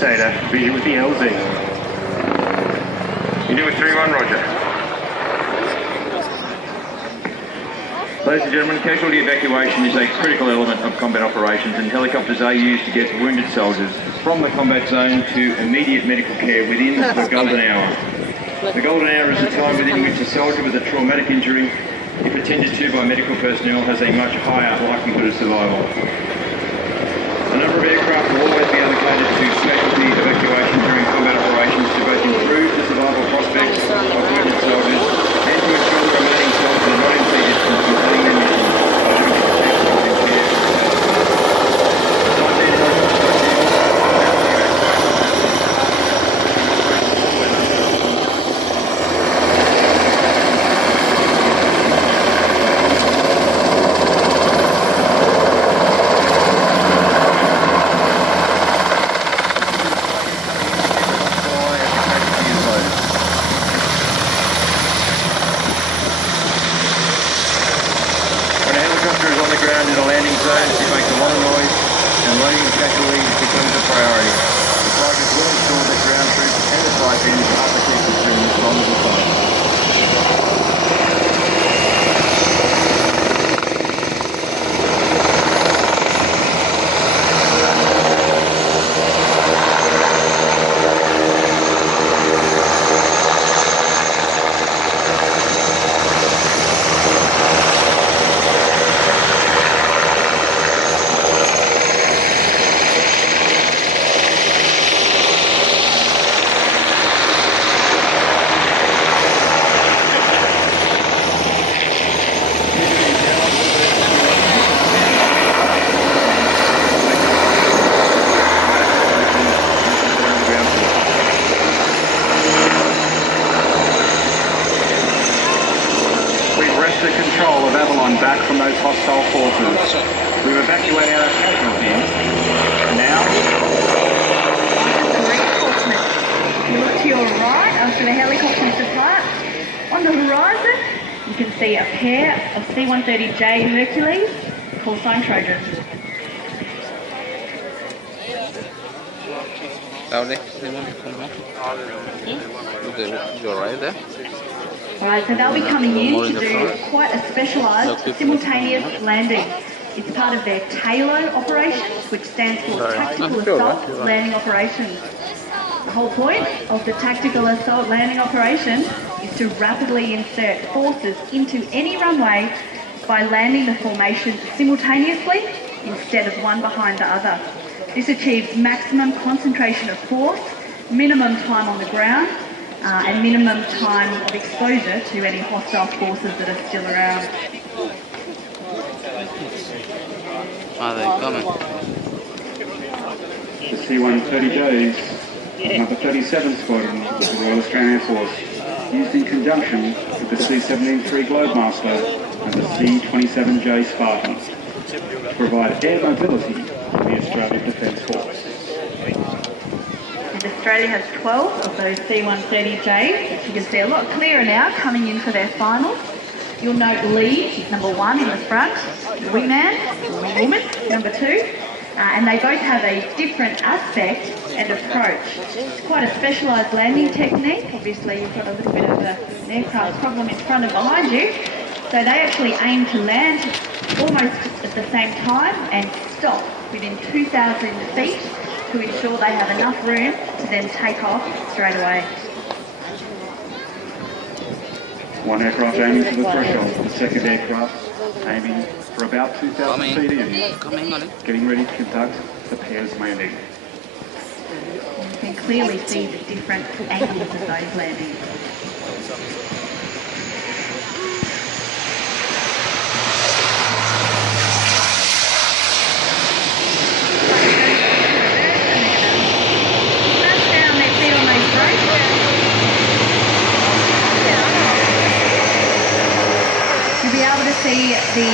Crusader, busy with the LZ. You do a 3-1, roger. Ladies and gentlemen, casualty evacuation is a critical element of combat operations, and helicopters are used to get wounded soldiers from the combat zone to immediate medical care within the golden hour. The golden hour is the time within which a soldier with a traumatic injury, if attended to by medical personnel, has a much higher likelihood of survival. A number of aircraft will always be allocated to specialty evacuation during combat operations to both improve the survival prospects of wounded soldiers and to ensure the remaining soldiers are not impeded from completing their mission by having to receive soldier care. Control of Avalon back from those hostile forces. We've evacuated our casualties. Now, reinforcement. You look to your right after the helicopters depart. On the horizon, you can see a pair of C-130J Hercules, call sign Trojan. You're right there. Alright, so they'll be coming in to do quite a specialised simultaneous landing. It's part of their TALO operations, which stands for Tactical Assault Landing Operations. The whole point of the Tactical Assault Landing Operation is to rapidly insert forces into any runway by landing the formation simultaneously instead of one behind the other. This achieves maximum concentration of force, minimum time on the ground, and minimum time of exposure to any hostile forces that are still around. Are they coming? The C-130Js, number 37 Squadron of the Royal Australian Air Force, used in conjunction with the C-17-3 Globemaster and the C-27J Spartan, to provide air mobility to the Australian Defence Force. And Australia has 12 of those C-130Js, which you can see a lot clearer now coming in for their finals. You'll note Lee, number 1 in the front, wingman, woman, number 2, and they both have a different aspect and approach. It's quite a specialised landing technique. Obviously you've got a little bit of an aircraft problem in front and behind you, so they actually aim to land almost at the same time and stop within 2,000 feet to ensure they have enough room to then take off straight away. One aircraft aiming for the threshold, the second aircraft aiming for about 2,000 feet in, getting ready to conduct the pairs landing. You can clearly see the different angles of those landings. You'll be able to see the